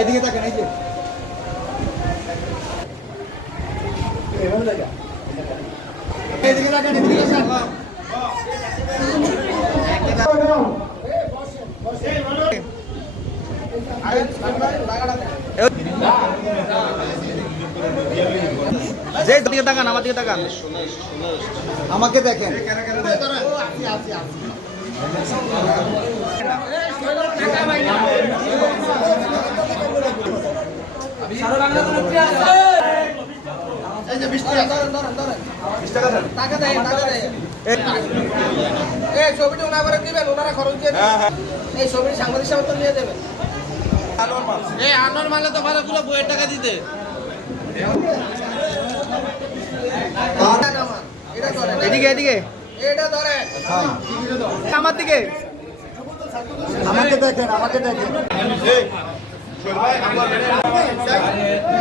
এদিকে তাকান এই যে। এদিকে তাকান এদিকে তাকান যে দিকে তাকান আমার দিকে তাকান। আমাকে দেখেন। এই ছবিটি ওনারা দিবেন ওনারা খরচ দিয়ে এই ছবিটি সাংবাদিক তো নিয়ে দেবেন। এই আনোয়ার মালে তো ভালোগুলো বইয়ের টাকা দিতে। এটা ধরেন। এদিকে এদিকে। এটা ধরেন। আমার দিকে। আমাকে দেখেন আমাকে দেখেন। Thank you.